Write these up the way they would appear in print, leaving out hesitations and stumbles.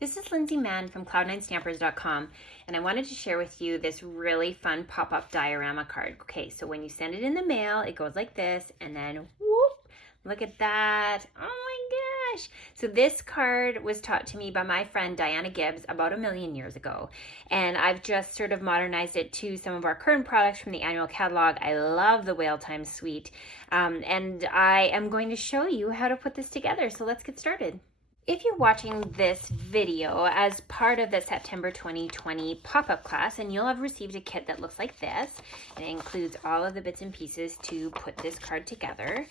This is Lindsay Mann from cloud9stampers.com, and I wanted to share with you this really fun pop-up diorama card. Okay, so when you send it in the mail, it goes like this, and then whoop, look at that. Oh my gosh. So this card was taught to me by my friend Diana Gibbs about 1,000,000 years ago, and I've just sort of modernized it to some of our current products from the annual catalog. I love the Whale Time Suite, and I am going to show you how to put this together. So let's get started. If you're watching this video as part of the September 2020 pop-up class, and you'll have received a kit that looks like this. It includes all of the bits and pieces to put this card together.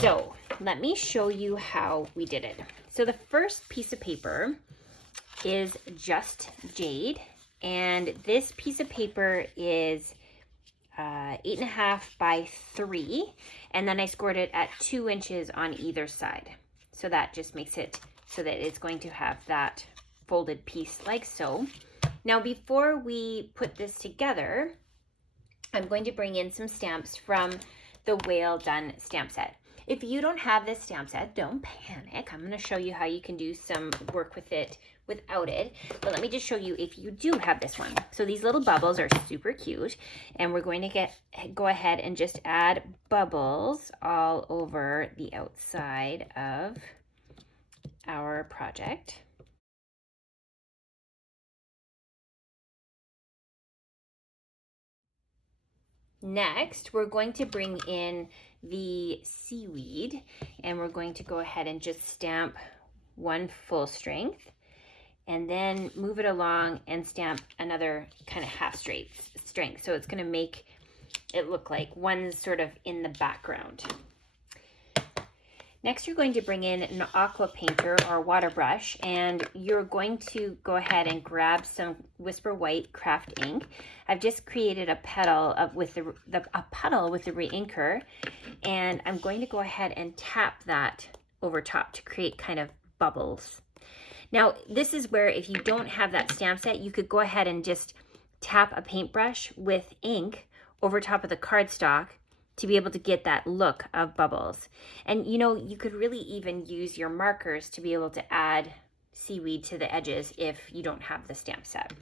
So let me show you how we did it. So the first piece of paper is just jade, and this piece of paper is 8.5 by 3, and then I scored it at 2 inches on either side. So that just makes it so that it's going to have that folded piece like so. Now, before we put this together, I'm going to bring in some stamps from the Whale Done stamp set. If you don't have this stamp set, don't panic. I'm going to show you how you can do some work with it without it. But let me just show you if you do have this one. So these little bubbles are super cute, and we're going to go ahead and just add bubbles all over the outside of our project. Next, we're going to bring in the seaweed, and we're going to go ahead and just stamp one full strength, and then move it along and stamp another kind of half strength. So it's going to make it look like one's sort of in the background. Next, you're going to bring in an aqua painter or water brush, and you're going to go ahead and grab some Whisper White craft ink. I've just created a petal with the reinker, and I'm going to go ahead and tap that over top to create kind of bubbles. Now, this is where if you don't have that stamp set, you could go ahead and just tap a paintbrush with ink over top of the cardstock to be able to get that look of bubbles. And you know, you could really even use your markers to be able to add seaweed to the edges if you don't have the stamp set.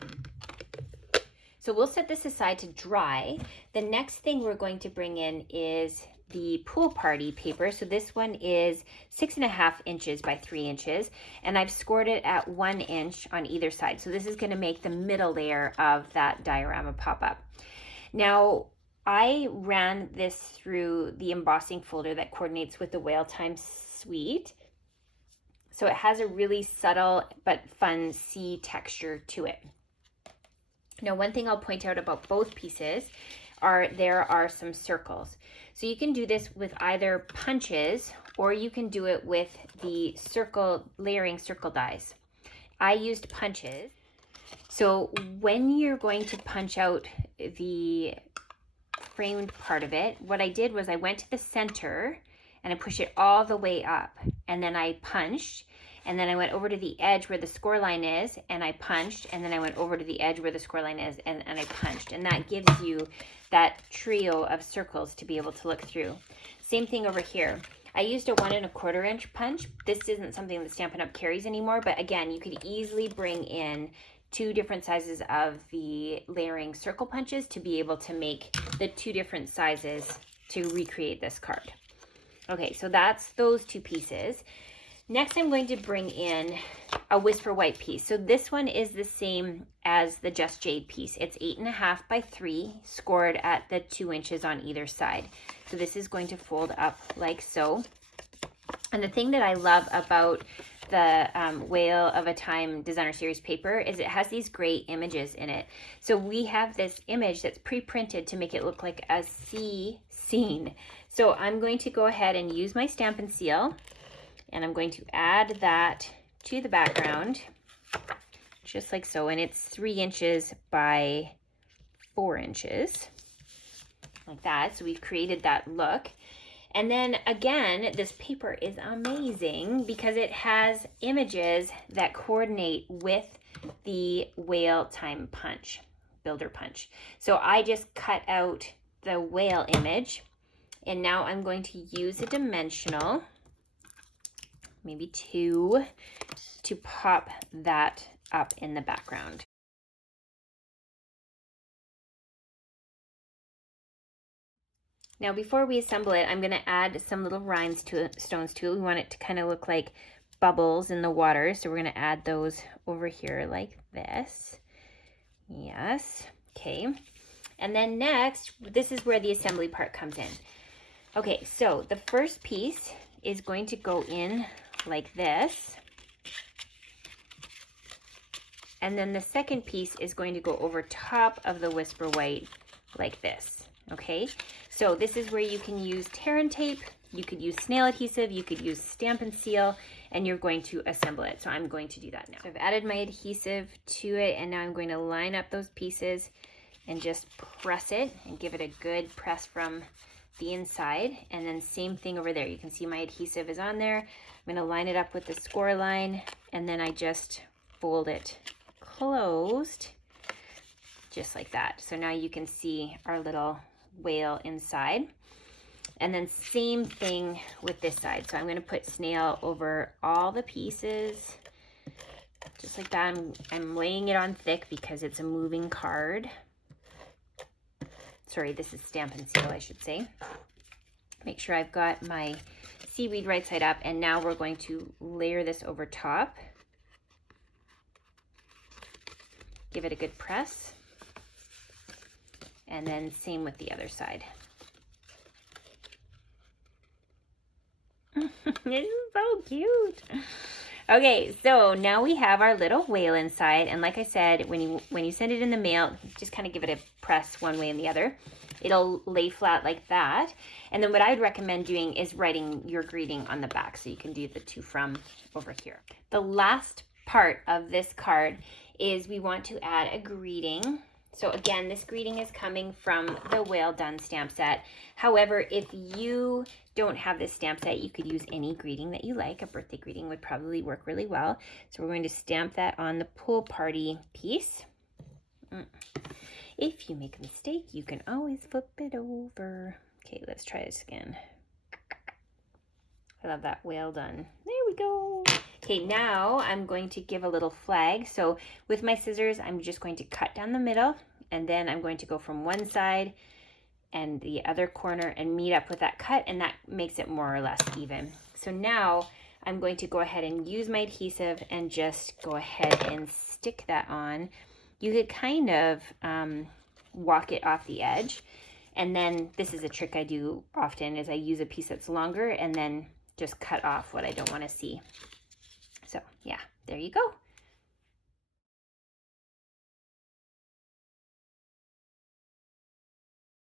So we'll set this aside to dry. The next thing we're going to bring in is the pool party paper. So this one is 6.5 inches by 3 inches, and I've scored it at 1 inch on either side. So this is going to make the middle layer of that diorama pop-up. Now, I ran this through the embossing folder that coordinates with the Whale Time Suite. So it has a really subtle but fun sea texture to it. Now, one thing I'll point out about both pieces are there are some circles. So you can do this with either punches, or you can do it with the layering circle dies. I used punches. So when you're going to punch out the framed part of it, what I did was I went to the center and I pushed it all the way up, and then I punched, and then I went over to the edge where the score line is and I punched, and then I went over to the edge where the score line is and I punched, and that gives you that trio of circles to be able to look through. Same thing over here. I used a 1 1/4 inch punch. This isn't something that Stampin' Up! Carries anymore, but again, you could easily bring in 2 different sizes of the layering circle punches to be able to make the 2 different sizes to recreate this card. Okay, so that's those 2 pieces. Next, I'm going to bring in a Whisper White piece. So this one is the same as the Just Jade piece. It's 8.5 by 3, scored at the 2 inches on either side. So this is going to fold up like so. And the thing that I love about the Whale of a Time Designer Series paper is it has these great images in it. So we have this image that's pre-printed to make it look like a sea scene. So I'm going to go ahead and use my Stampin' Seal, and I'm going to add that to the background, just like so. And it's 3 inches by 4 inches, like that. So we've created that look. And then again, this paper is amazing because it has images that coordinate with the Whale Time punch, builder punch. So I just cut out the whale image, and now I'm going to use a dimensional maybe 2, to pop that up in the background. Now before we assemble it, I'm going to add some little rhinestones to it. We want it to kind of look like bubbles in the water, so we're going to add those over here like this. Yes, okay. And then next, this is where the assembly part comes in. Okay, so the first piece is going to go in like this. And then the second piece is going to go over top of the Whisper White like this. Okay, so this is where you can use tear and tape, you could use snail adhesive, you could use stamp and seal, and you're going to assemble it. So I'm going to do that now. So I've added my adhesive to it, and now I'm going to line up those pieces and just press it and give it a good press from the inside. And then same thing over there. You can see my adhesive is on there. I'm going to line it up with the score line, and then I just fold it closed just like that. So now you can see our little whale inside. And then same thing with this side. So I'm going to put snail over all the pieces just like that. I'm laying it on thick because it's a moving card. Sorry, this is stamp and seal, I should say. Make sure I've got my seaweed right side up, and now we're going to layer this over top. Give it a good press. And then same with the other side. This is so cute. Okay, so now we have our little whale inside, and like I said, when you send it in the mail, just kind of give it a press one way and the other. It'll lay flat like that. And then what I would recommend doing is writing your greeting on the back, so you can do the to from over here. The last part of this card is we want to add a greeting. So again, this greeting is coming from the Whale Done stamp set. However, if you don't have this stamp set, you could use any greeting that you like. A birthday greeting would probably work really well. So we're going to stamp that on the pool party piece. If you make a mistake, you can always flip it over. Okay, let's try this again. I love that. Whale Done. There we go. Okay, now I'm going to give a little flag. So with my scissors, I'm just going to cut down the middle, and then I'm going to go from one side and the other corner and meet up with that cut, and that makes it more or less even. So now I'm going to go ahead and use my adhesive and just go ahead and stick that on. You could kind of walk it off the edge, and then this is a trick I do often, is I use a piece that's longer and then just cut off what I don't want to see. So yeah, there you go.